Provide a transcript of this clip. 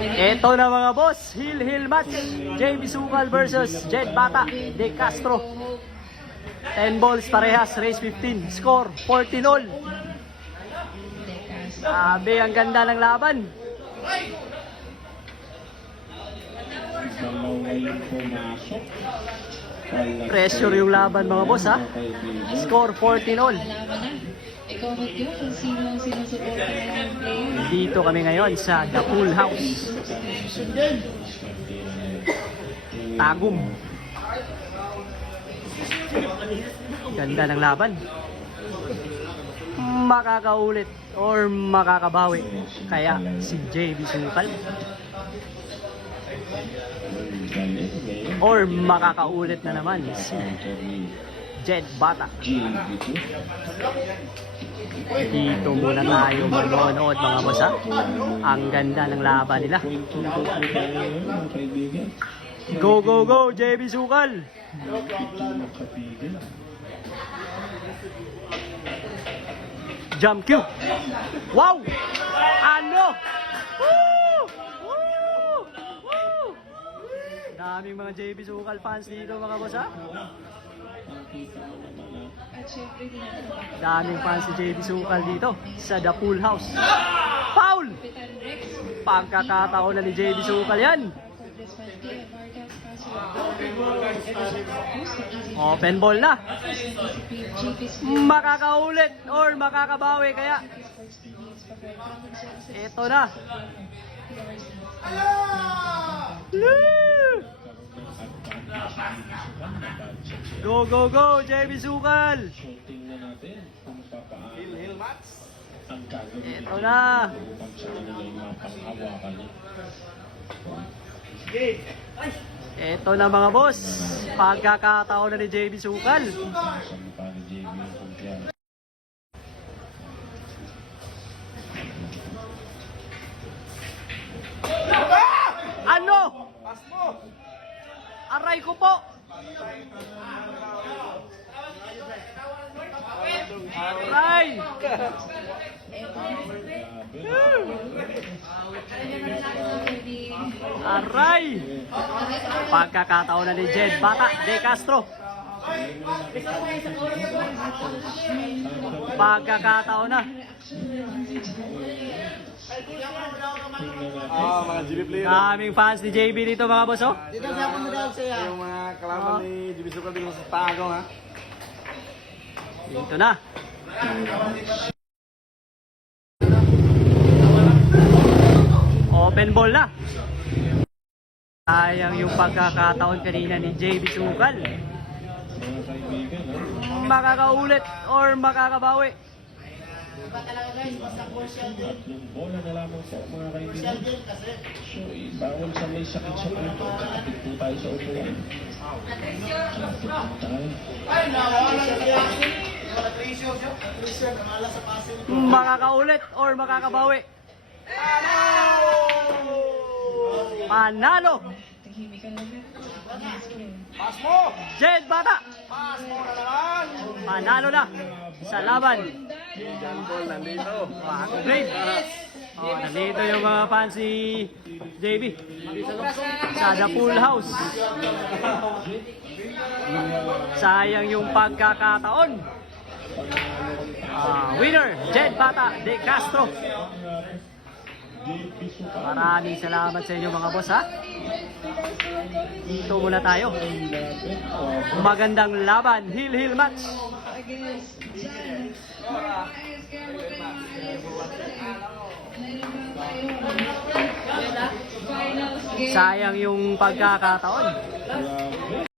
Ito na mga boss, Hill match. JB Sukal versus Jed Bata de Castro. 10 balls parehas, race 15. Score 14 all. Sabi, ang ganda ng laban. Pressure yung laban mga boss ha. Score 14 all. I-comment nyo kung sino ang sinusuporta ng player. Dito kami ngayon sa The Pool House. Tagum. Ganda ng laban. Makakaulit or makakabawi kaya si JB Sukal or makakaulit na naman si Jed Bata. Dito muna tayo manonood mga boss ha. Ang ganda ng laban nila. Go go go JB Sukal. Jump cue. Wow! Ano? Woo! Woo! Woo! Daming mga JB Sukal fans dito mga boss ha. At syempre, di natin mapapagod. Daming fans si JB Sukal dito sa The Pool House. Foul! Kapitan Rex. Pagkakataon na ni JB Sukal yan. Progress Monday, Vargas, Caso. Open ball na. GP Makakaulit or makakabawi kaya. Sports TV is pa-promote. Ito na. Woo! Go go go JB Sukal. Tingnan natin kung papaano Hill match. ang gagawin Ito na. upang sa kanila yung mapanghawakan niya. Ito na mga boss. Pagkakataon na ni JB Sukal. Sa mukha ni JB yung kumpiyansa. Ano? Pass mo. Aray ko po. Aray. Aray. Pagkakataon na ni Jed Bata de Castro. Pagkakataon na. Mga GB player. Daming fans ni JB dito mga boss oh. Yung mga kalaban ni GB Sukal dito sa Tagum ha. Dito na. Open ball na. Sayang yung pagkakataon kanina ni JB Sukal. Mga kaibigan, Makakaulit or makakabawi. tatlong bola na lamang po mga kaibigan. So, bawal sa may sakit sa puto. Kapit po tayo sa upuan. Kapit po tayo. Makakaulit or makakabawi. Panalo. Tahimik ka lang. Pass mo. Jed Bata. Pass mo na naman. Panalo na sa laban. Yan ball nandito. Great. Oh, nandito yung mga fans ni JB sa The Pool House. Sayang yung pagkakataon. Winner, Jed Bata de Castro. Maraming salamat sa inyo mga boss ha. Dito muna tayo. Magandang laban, Hill match. Against Jan. Finals game. Sayang yung pagkakataon. Grabe.